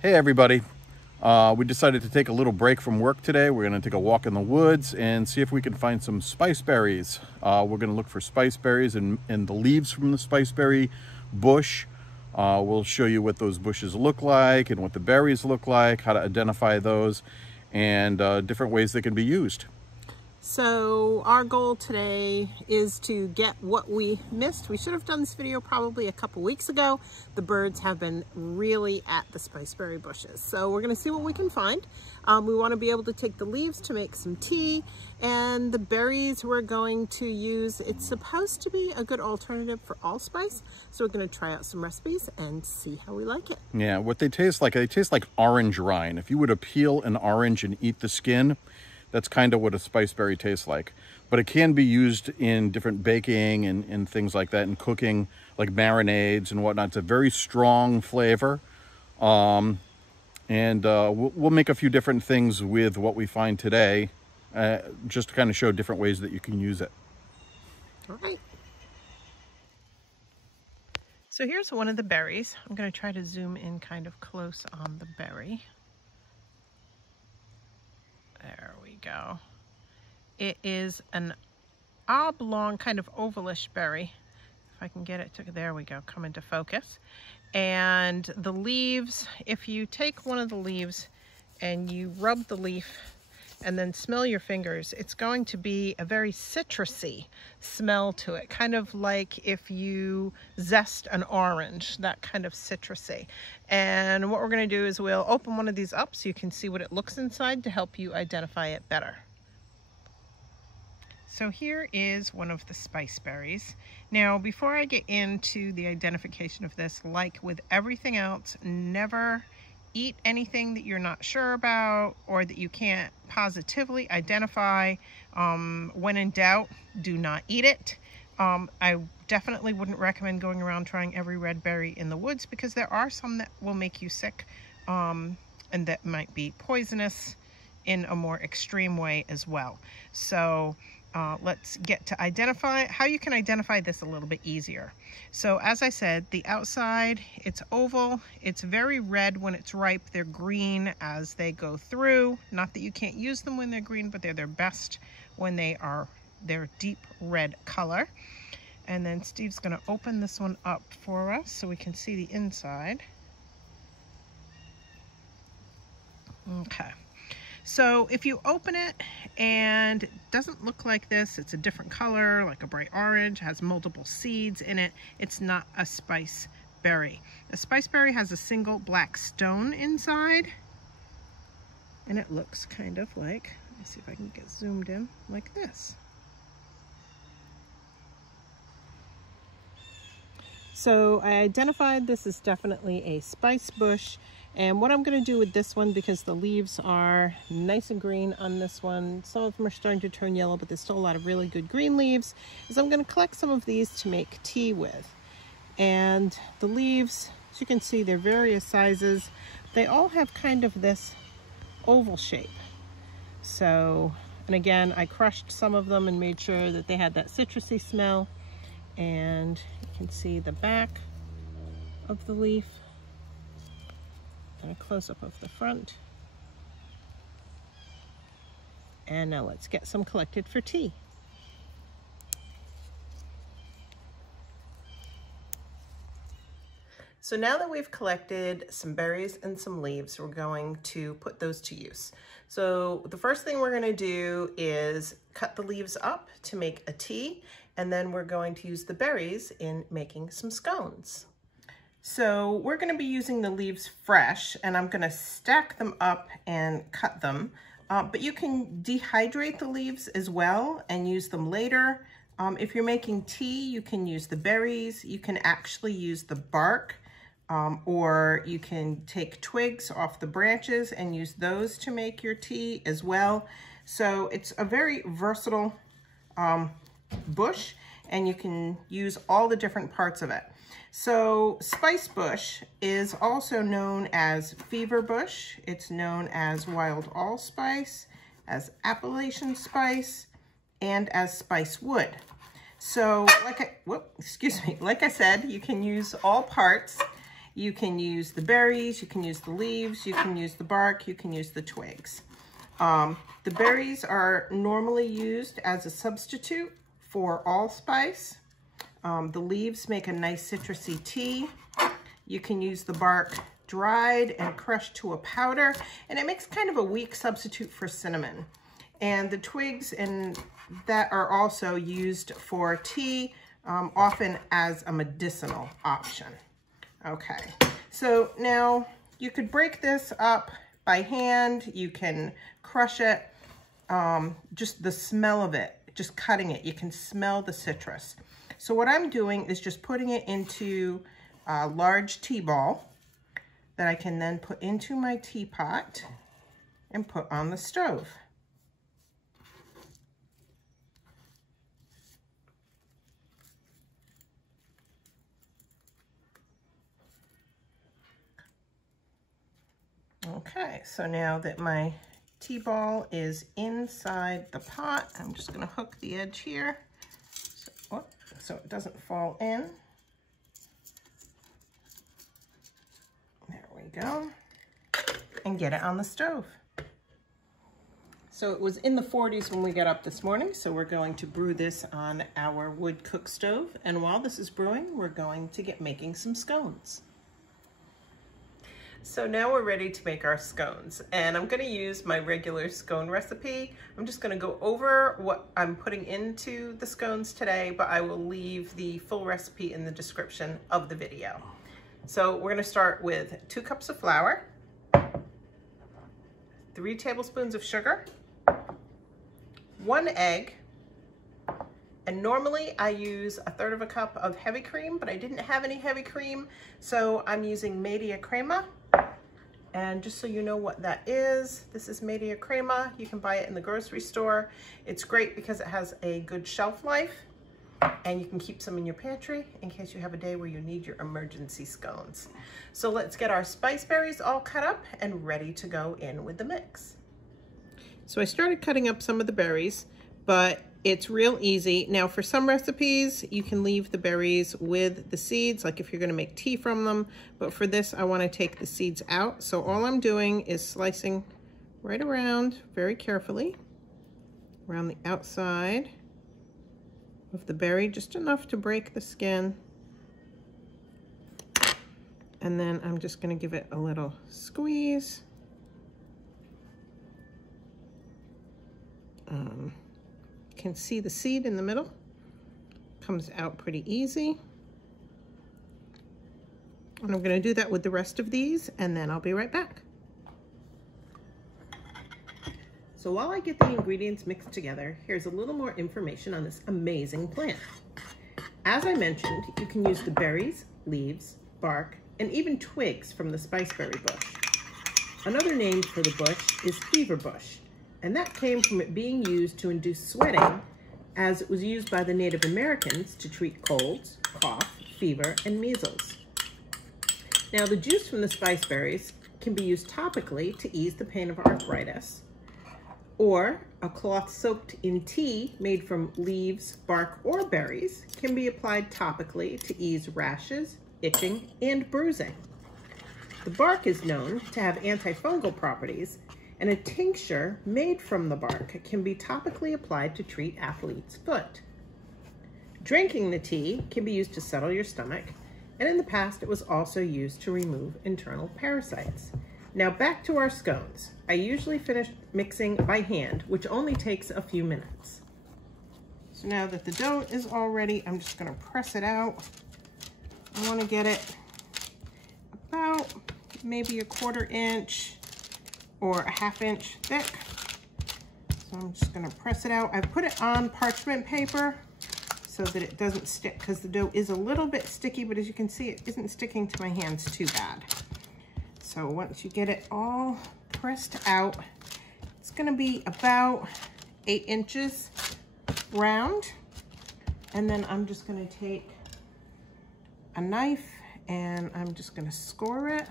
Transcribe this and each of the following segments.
Hey everybody, we decided to take a little break from work today. We're going to take a walk in the woods and see if we can find some spice berries. We're going to look for spice berries and the leaves from the spiceberry bush. We'll show you what those bushes look like and what the berries look like, how to identify those, and different ways they can be used. So our goal today is to get what we missed. We should have done this video probably a couple weeks ago. The birds have been really at the spiceberry bushes. So we're going to see what we can find. We want to be able to take the leaves to make some tea, and the berries we're going to use. It's supposed to be a good alternative for allspice. So we're going to try out some recipes and see how we like it. Yeah, what they taste like orange rind. If you were to peel an orange and eat the skin, that's kind of what a spiceberry tastes like. But it can be used in different baking and things like that, and cooking, like marinades and whatnot. It's a very strong flavor. We'll make a few different things with what we find today, just to kind of show different ways that you can use it. All right. So here's one of the berries. I'm going to try to zoom in kind of close on the berry. There we go. It is an oblong, kind of ovalish berry. If I can get it to, there we go, come into focus. And the leaves, if you take one of the leaves and you rub the leaf and then smell your fingers, it's going to be a very citrusy smell to it, kind of like if you zest an orange, that kind of citrusy. And what we're going to do is we'll open one of these up so you can see what it looks inside to help you identify it better. So here is one of the spice berries. Now, before I get into the identification of this, like with everything else, never eat anything that you're not sure about or that you can't positively identify. When in doubt, do not eat it. I definitely wouldn't recommend going around trying every red berry in the woods, because there are some that will make you sick, and that might be poisonous in a more extreme way as well. So let's get to identify how you can identify this a little bit easier. So as I said, the outside, it's oval. It's very red when it's ripe. They're green as they go through. Not that you can't use them when they're green, but they're their best when they are their deep red color. And then Steve's going to open this one up for us so we can see the inside. Okay. So if you open it and it doesn't look like this, it's a different color, like a bright orange, has multiple seeds in it, it's not a spice berry. A spice berry has a single black stone inside, and it looks kind of like, let me see if I can get zoomed in, like this. So I identified this is definitely a spice bush. And what I'm going to do with this one, because the leaves are nice and green on this one, some of them are starting to turn yellow, but there's still a lot of really good green leaves, is I'm going to collect some of these to make tea with. And the leaves, as you can see, they're various sizes. They all have kind of this oval shape. So, and again, I crushed some of them and made sure that they had that citrusy smell. And you can see the back of the leaf. And a close-up of the front. And now let's get some collected for tea. So now that we've collected some berries and some leaves, we're going to put those to use. So the first thing we're going to do is cut the leaves up to make a tea, and then we're going to use the berries in making some scones. So we're going to be using the leaves fresh, and I'm going to stack them up and cut them. But you can dehydrate the leaves as well and use them later. If you're making tea, you can use the berries. You can actually use the bark, or you can take twigs off the branches and use those to make your tea as well. So it's a very versatile bush, and you can use all the different parts of it. So spice bush is also known as fever bush. It's known as wild allspice, as Appalachian spice, and as spice wood. So like I said, you can use all parts. You can use the berries, you can use the leaves, you can use the bark, you can use the twigs. The berries are normally used as a substitute for allspice. The leaves make a nice citrusy tea. You can use the bark dried and crushed to a powder, and it makes kind of a weak substitute for cinnamon. And the twigs and that are also used for tea, often as a medicinal option. Okay, so now you could break this up by hand, you can crush it, just the smell of it, just cutting it, you can smell the citrus. So what I'm doing is just putting it into a large tea ball that I can then put into my teapot and put on the stove. Okay, so now that my tea ball is inside the pot, I'm just going to hook the edge here so it doesn't fall in. There we go. And get it on the stove. So it was in the 40s when we got up this morning, so we're going to brew this on our wood cook stove. And while this is brewing, we're going to get making some scones. So now we're ready to make our scones, and I'm going to use my regular scone recipe. I'm just going to go over what I'm putting into the scones today, but I will leave the full recipe in the description of the video. So we're going to start with 2 cups of flour, 3 tablespoons of sugar, 1 egg, and normally I use 1/3 cup of heavy cream, but I didn't have any heavy cream, so I'm using media crema. And just so you know what that is, this is media crema. You can buy it in the grocery store. It's great because it has a good shelf life, and you can keep some in your pantry in case you have a day where you need your emergency scones. So let's get our spice berries all cut up and ready to go in with the mix. So I started cutting up some of the berries, but it's real easy. Now for some recipes, you can leave the berries with the seeds, like if you're gonna make tea from them, but for this, I wanna take the seeds out. So all I'm doing is slicing right around very carefully, around the outside of the berry, just enough to break the skin. And then I'm just gonna give it a little squeeze. Can see the seed in the middle, comes out pretty easy. And I'm going to do that with the rest of these, and then I'll be right back. So while I get the ingredients mixed together, here's a little more information on this amazing plant. As I mentioned, you can use the berries, leaves, bark, and even twigs from the spiceberry bush. Another name for the bush is fever bush, and that came from it being used to induce sweating, as it was used by the Native Americans to treat colds, cough, fever, and measles. Now, the juice from the spice berries can be used topically to ease the pain of arthritis, or a cloth soaked in tea made from leaves, bark, or berries can be applied topically to ease rashes, itching, and bruising. The bark is known to have antifungal properties, and a tincture made from the bark can be topically applied to treat athlete's foot. Drinking the tea can be used to settle your stomach, and in the past it was also used to remove internal parasites. Now back to our scones. I usually finish mixing by hand, which only takes a few minutes. So now that the dough is all ready, I'm just gonna press it out. I wanna get it about maybe 1/4 inch or a 1/2 inch thick. So I'm just gonna press it out. I put it on parchment paper so that it doesn't stick, because the dough is a little bit sticky, but as you can see, it isn't sticking to my hands too bad. So once you get it all pressed out, it's gonna be about 8 inches round. And then I'm just gonna take a knife and I'm just gonna score it,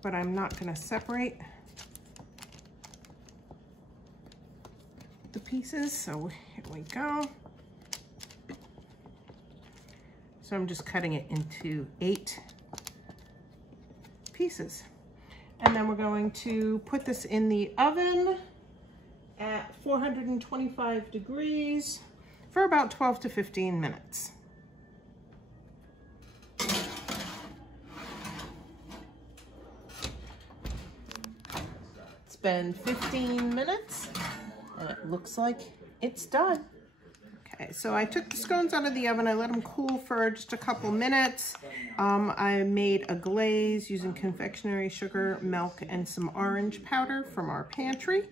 but I'm not gonna separate the pieces. So here we go. So I'm just cutting it into 8 pieces. And then we're going to put this in the oven at 425 degrees for about 12 to 15 minutes. It's been 15 minutes and it looks like it's done. Okay, so I took the scones out of the oven. I let them cool for just a couple minutes. I made a glaze using confectionery sugar, milk, and some orange powder from our pantry.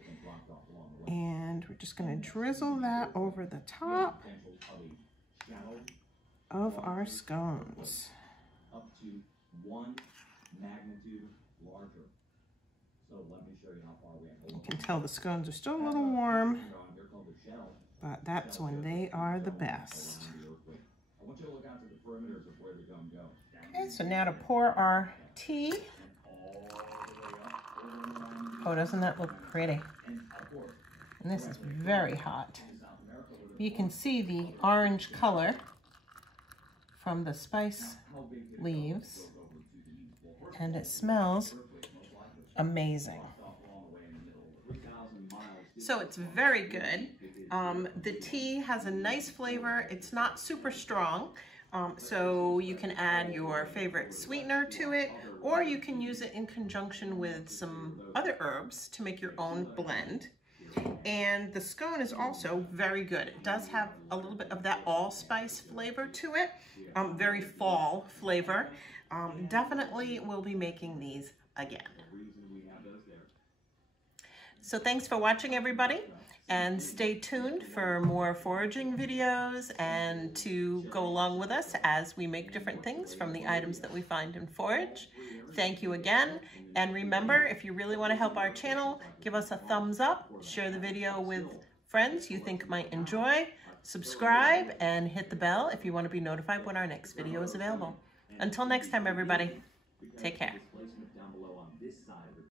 And we're just going to drizzle that over the top of our scones. Up to 1 magnitude larger. So let me show you how far we have. You can tell the scones are still a little warm, but that's when they are the best. Okay, so now to pour our tea. Oh, doesn't that look pretty? And this is very hot. You can see the orange color from the spice leaves, and it smells amazing. So it's very good. The tea has a nice flavor. It's not super strong, so you can add your favorite sweetener to it, or you can use it in conjunction with some other herbs to make your own blend. And the scone is also very good. It does have a little bit of that allspice flavor to it, very fall flavor. Definitely will be making these again. So thanks for watching, everybody, and stay tuned for more foraging videos and to go along with us as we make different things from the items that we find in forage. Thank you again, and remember, if you really want to help our channel, give us a thumbs up, share the video with friends you think might enjoy, subscribe, and hit the bell if you want to be notified when our next video is available. Until next time, everybody, take care.